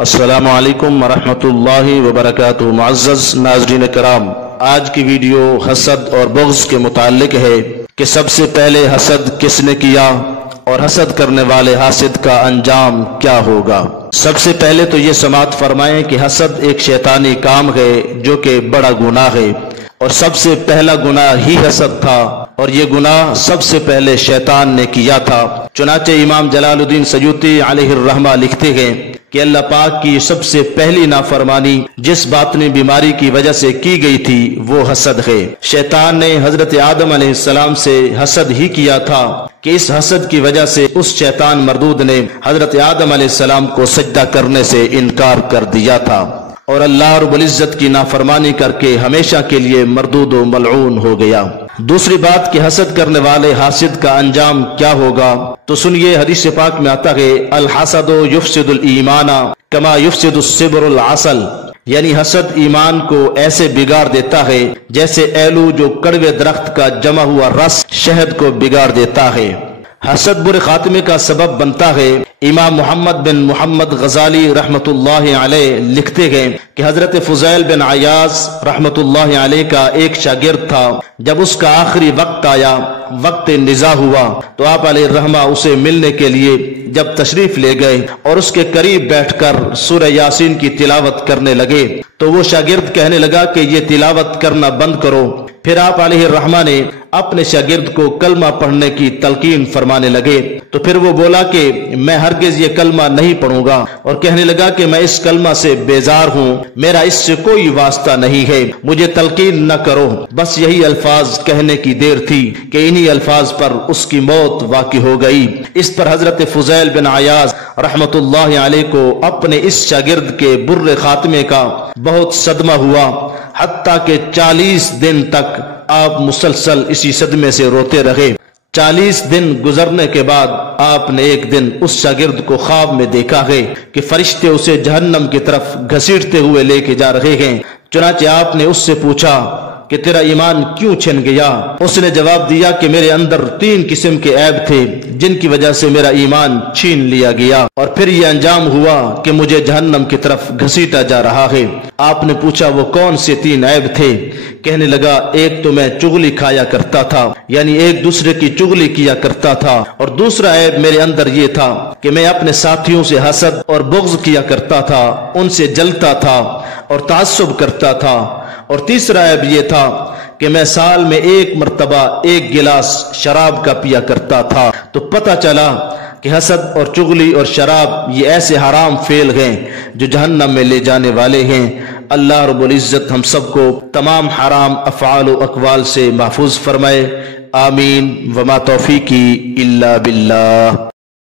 السلام علیکم ورحمۃ وبرکاتہ۔ معزز ناظرین کرام، آج کی ویڈیو حسد اور بغض کے متعلق ہے کہ سب سے پہلے حسد کس نے کیا اور حسد کرنے والے حاسد کا انجام کیا ہوگا۔ سب سے پہلے تو یہ سماعت فرمائیں کہ حسد ایک شیطانی کام ہے جو کہ بڑا گناہ ہے، اور سب سے پہلا گناہ ہی حسد تھا، اور یہ گناہ سب سے پہلے شیطان نے کیا تھا۔ چنانچہ امام جلال الدین سیوطی علیہ الرحمہ لکھتے ہیں کہ اللہ پاک کی سب سے پہلی نافرمانی جس باطنی بیماری کی وجہ سے کی گئی تھی وہ حسد ہے۔ شیطان نے حضرت آدم علیہ السلام سے حسد ہی کیا تھا کہ اس حسد کی وجہ سے اس شیطان مردود نے حضرت آدم علیہ السلام کو سجدہ کرنے سے انکار کر دیا تھا، اور اللہ رب العزت کی نافرمانی کر کے ہمیشہ کے لیے مردود و ملعون ہو گیا۔ دوسری بات کہ حسد کرنے والے حاسد کا انجام کیا ہوگا، تو سنیے، حدیث پاک میں آتا ہے الحسد یفسد الایمان کما یفسد الصبر العسل، یعنی حسد ایمان کو ایسے بگاڑ دیتا ہے جیسے ایلو جو کڑوے درخت کا جمع ہوا رس شہد کو بگاڑ دیتا ہے۔ حسد برے خاتمے کا سبب بنتا ہے۔ امام محمد بن محمد غزالی رحمۃ اللہ علیہ لکھتے ہیں کہ حضرت فضیل بن عیاض رحمۃ اللہ علیہ کا ایک شاگرد تھا۔ جب اس کا آخری وقت آیا، وقت نزاع ہوا، تو آپ علیہ الرحمہ اسے ملنے کے لیے جب تشریف لے گئے اور اس کے قریب بیٹھ کر سورہ یاسین کی تلاوت کرنے لگے، تو وہ شاگرد کہنے لگا کہ یہ تلاوت کرنا بند کرو۔ پھر آپ علیہ الرحمہ نے اپنے شاگرد کو کلمہ پڑھنے کی تلقین فرمانے لگے، تو پھر وہ بولا کہ میں ہرگز یہ کلمہ نہیں پڑھوں گا، اور کہنے لگا کہ میں اس کلمہ سے بیزار ہوں، میرا اس سے کوئی واسطہ نہیں ہے، مجھے تلقین نہ کرو۔ بس یہی الفاظ کہنے کی دیر تھی کہ انہی الفاظ پر اس کی موت واقع ہو گئی۔ اس پر حضرت فضیل بن عیاض رحمۃ اللہ علیہ کو اپنے اس شاگرد کے برے خاتمے کا بہت صدمہ ہوا، حتیٰ کہ 40 دن تک آپ مسلسل اسی صدمے سے روتے رہے۔ 40 دن گزرنے کے بعد آپ نے ایک دن اس شاگرد کو خواب میں دیکھا ہے کہ فرشتے اسے جہنم کی طرف گھسیٹتے ہوئے لے کے جا رہے ہیں۔ چنانچہ آپ نے اس سے پوچھا کہ تیرا ایمان کیوں چھن گیا؟ اس نے جواب دیا کہ میرے اندر 3 قسم کے عیب تھے جن کی وجہ سے میرا ایمان چھین لیا گیا، اور پھر یہ انجام ہوا کہ مجھے جہنم کی طرف گھسیٹا جا رہا ہے۔ آپ نے پوچھا وہ کون سے 3 عیب تھے؟ کہنے لگا ایک تو میں چغلی کھایا کرتا تھا، یعنی ایک دوسرے کی چغلی کیا کرتا تھا، اور دوسرا عیب میرے اندر یہ تھا کہ میں اپنے ساتھیوں سے حسد اور بغض کیا کرتا تھا، ان سے جلتا تھا اور تعصب کرتا تھا، اور تیسرا عیب یہ تھا کہ میں سال میں 1 مرتبہ 1 گلاس شراب کا پیا کرتا تھا۔ تو پتہ چلا کہ حسد اور چغلی اور شراب یہ ایسے حرام فعل ہیں جو جہنم میں لے جانے والے ہیں۔ اللہ رب العزت ہم سب کو تمام حرام افعال و اقوال سے محفوظ فرمائے، آمین۔ وما توفیقی الا باللہ۔